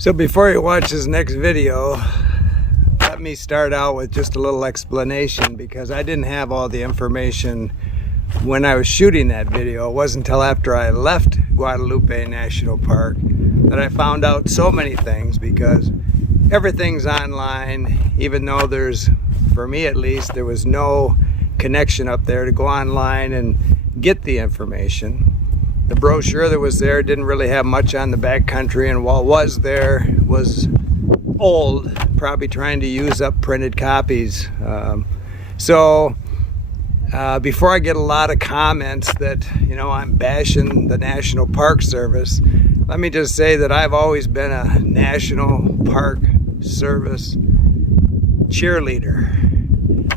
So before you watch this next video, let me start out with just a little explanation, because I didn't have all the information when I was shooting that video. It wasn't until after I left Guadalupe National Park that I found out so many things, because everything's online, even though there's, for me at least, there was no connection up there to go online and get the information. The brochure that was there didn't really have much on the backcountry, and what was there was old, probably trying to use up printed copies. Before I get a lot of comments that, I'm bashing the National Park Service, let me just say that I've always been a National Park Service cheerleader.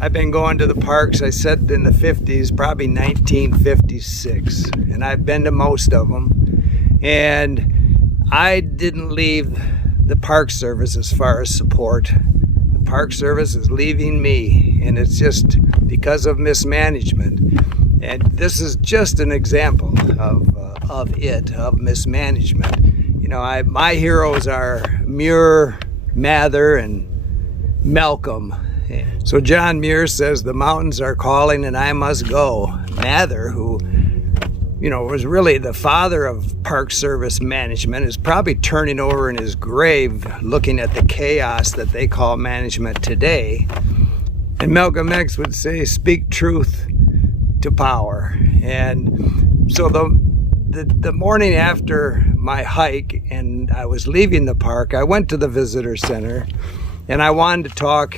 I've been going to the parks, I said in the 50s, probably 1956, and I've been to most of them. And I didn't leave the Park Service as far as support. The Park Service is leaving me, and it's just because of mismanagement. And this is just an example of mismanagement. My heroes are Muir, Mather, and Malcolm. So John Muir says, "The mountains are calling and I must go." Mather, who, was really the father of Park Service management, is probably turning over in his grave looking at the chaos that they call management today. And Malcolm X would say, "Speak truth to power." And so the morning after my hike and I was leaving the park, I went to the visitor center and I wanted to talk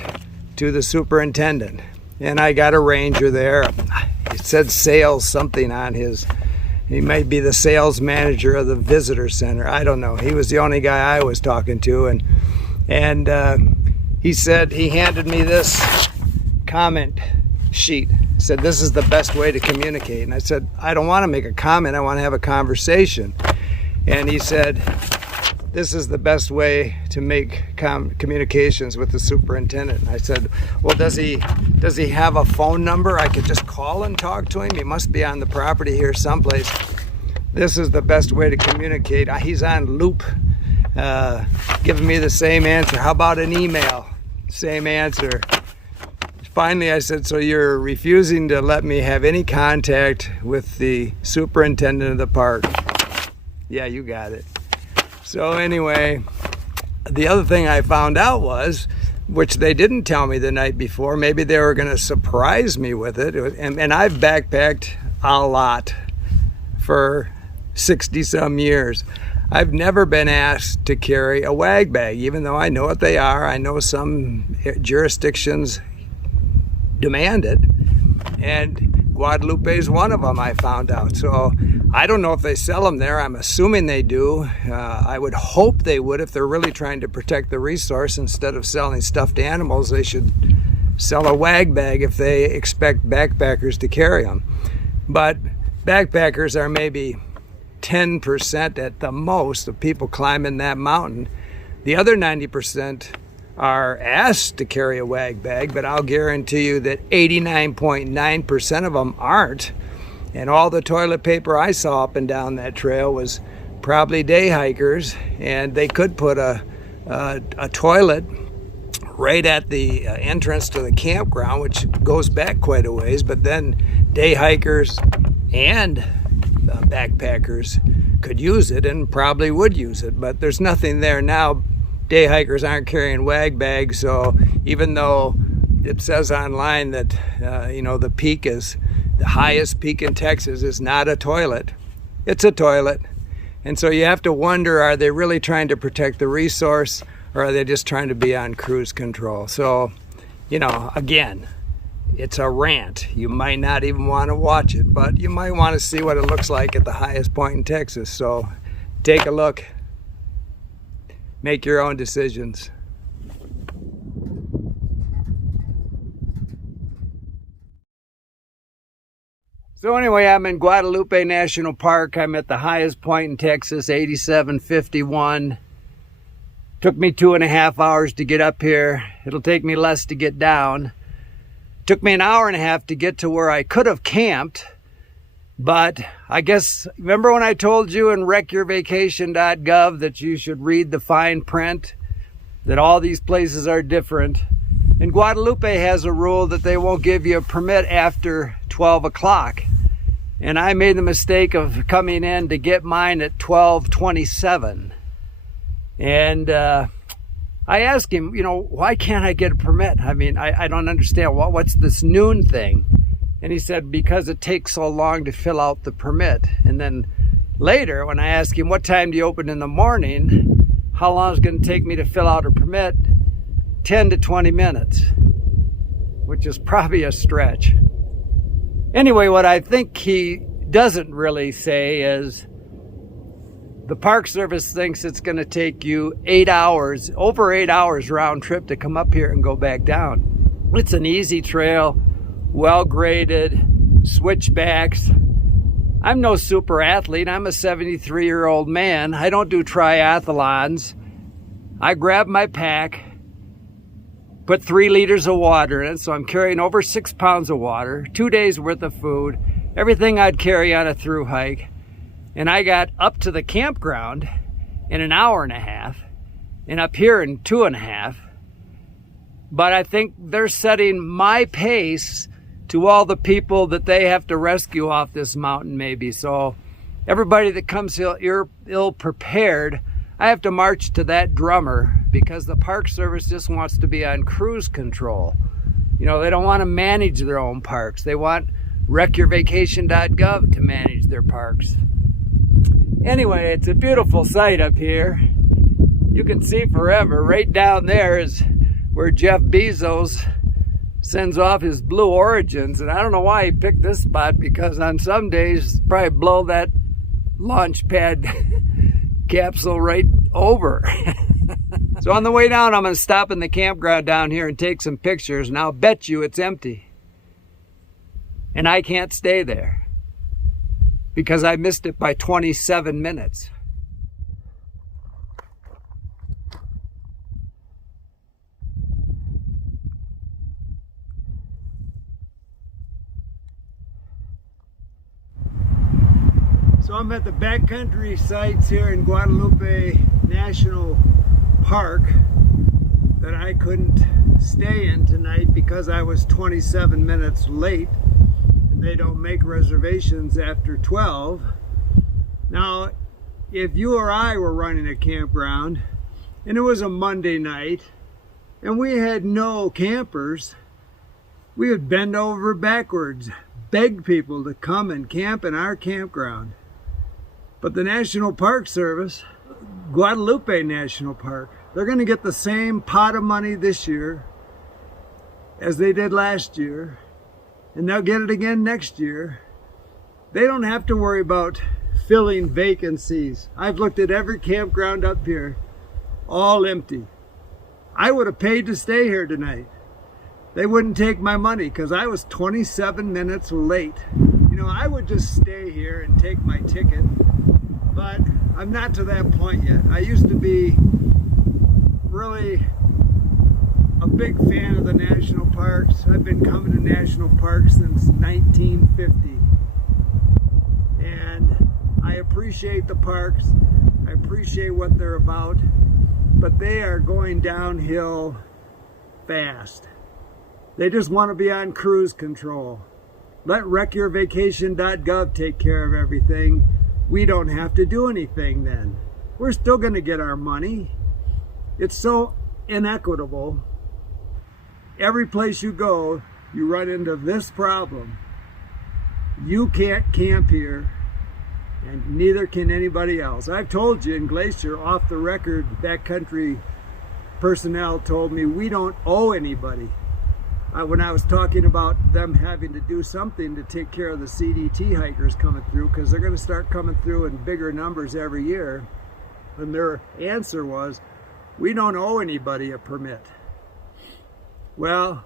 to the superintendent, and I got a ranger there. It said sales something on his, he might be the sales manager of the visitor center, I don't know. He was the only guy I was talking to, and he said, he handed me this comment sheet, said, "This is the best way to communicate." And I said, "I don't want to make a comment, I want to have a conversation." And he said, "This is the best way to make communications with the superintendent." And I said, "Well, does he have a phone number I could just call and talk to him? He must be on the property here someplace." "This is the best way to communicate." He's on loop, giving me the same answer. "How about an email?" Same answer. Finally, I said, "So you're refusing to let me have any contact with the superintendent of the park?" "Yeah, you got it." So anyway, the other thing I found out was, which they didn't tell me the night before, maybe they were going to surprise me with it, and I've backpacked a lot for 60-some years. I've never been asked to carry a wag bag, even though I know what they are. I know some jurisdictions demand it, and Guadalupe is one of them, I found out. So I don't know if they sell them there. I'm assuming they do. I would hope they would. If they're really trying to protect the resource, instead of selling stuffed animals, they should sell a wag bag if they expect backpackers to carry them. But backpackers are maybe 10% at the most of people climbing that mountain. The other 90% are asked to carry a wag bag, but I'll guarantee you that 89.9% of them aren't. And all the toilet paper I saw up and down that trail was probably day hikers, and they could put a toilet right at the entrance to the campground, which goes back quite a ways, but then day hikers and backpackers could use it and probably would use it, but there's nothing there now. Day hikers aren't carrying wag bags, so even though it says online that the peak is the highest peak in Texas is not a toilet, it's a toilet. And so you have to wonder, are they really trying to protect the resource, or are they just trying to be on cruise control? So, again, it's a rant. You might not even want to watch it, but you might want to see what it looks like at the highest point in Texas. So take a look. Make your own decisions. So anyway, I'm in Guadalupe National Park. I'm at the highest point in Texas, 8751. Took me 2.5 hours to get up here. It'll take me less to get down. Took me an hour and a half to get to where I could have camped But I guess, remember when I told you in recreation.gov that you should read the fine print, that all these places are different? And Guadalupe has a rule that they won't give you a permit after 12 o'clock. And I made the mistake of coming in to get mine at 12:27. And I asked him, why can't I get a permit? I mean, I don't understand. What's this noon thing? And he said, because it takes so long to fill out the permit. And then later, when I asked him, what time do you open in the morning? How long is it going to take me to fill out a permit? 10 to 20 minutes, which is probably a stretch. Anyway, what I think he doesn't really say is the Park Service thinks it's going to take you 8 hours, over 8 hours round trip to come up here and go back down. It's an easy trail, well graded, switchbacks. I'm no super athlete. I'm a 73-year-old man. I don't do triathlons. I grab my pack, put 3 liters of water in it, so I'm carrying over 6 pounds of water, 2 days worth of food, everything I'd carry on a through hike. And I got up to the campground in an hour and a half, and up here in 2.5. But I think they're setting my pace to all the people that they have to rescue off this mountain maybe. So everybody that comes ill prepared, I have to march to that drummer, because the Park Service just wants to be on cruise control. They don't want to manage their own parks. They want recreation.gov to manage their parks. Anyway, it's a beautiful sight up here. You can see forever. Right down there is where Jeff Bezos sends off his Blue Origins. And I don't know why he picked this spot, because on some days, probably blow that launch pad capsule right over. So on the way down, I'm going to stop in the campground down here and take some pictures, and I'll bet you it's empty. And I can't stay there because I missed it by 27 minutes. So I'm at the backcountry sites here in Guadalupe National Park that I couldn't stay in tonight because I was 27 minutes late, and they don't make reservations after 12. Now, if you or I were running a campground and it was a Monday night and we had no campers, we would bend over backwards, beg people to come and camp in our campground. But the National Park Service, Guadalupe National Park, they're going to get the same pot of money this year as they did last year, and they'll get it again next year. They don't have to worry about filling vacancies. I've looked at every campground up here, all empty. I would have paid to stay here tonight. They wouldn't take my money because I was 27 minutes late. I would just stay here and take my ticket. But I'm not to that point yet. I used to be really a big fan of the national parks. I've been coming to national parks since 1950. And I appreciate the parks. I appreciate what they're about. But they are going downhill fast. They just want to be on cruise control. Let recreation.gov take care of everything. We don't have to do anything then. We're still going to get our money. It's so inequitable. Every place you go, you run into this problem. You can't camp here, and neither can anybody else. I've told you in Glacier, off the record, backcountry personnel told me we don't owe anybody. When I was talking about them having to do something to take care of the CDT hikers coming through, because they're going to start coming through in bigger numbers every year, and their answer was, we don't owe anybody a permit. Well,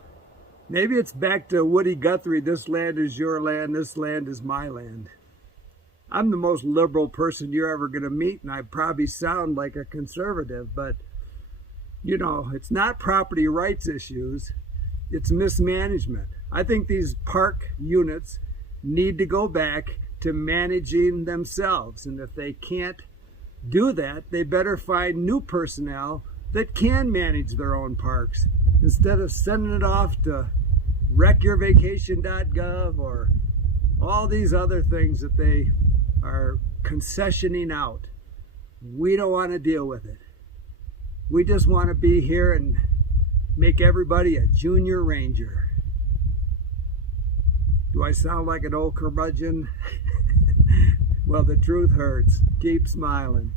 maybe it's back to Woody Guthrie, this land is your land, this land is my land. I'm the most liberal person you're ever going to meet, and I probably sound like a conservative, but it's not property rights issues. It's mismanagement. I think these park units need to go back to to managing themselves. And if they can't do that, they better find new personnel that can manage their own parks instead of sending it off to recreation.gov or all these other things that they are concessioning out. We don't want to deal with it. We just want to be here and make everybody a junior ranger. Do I sound like an old curmudgeon? Well, the truth hurts. Keep smiling.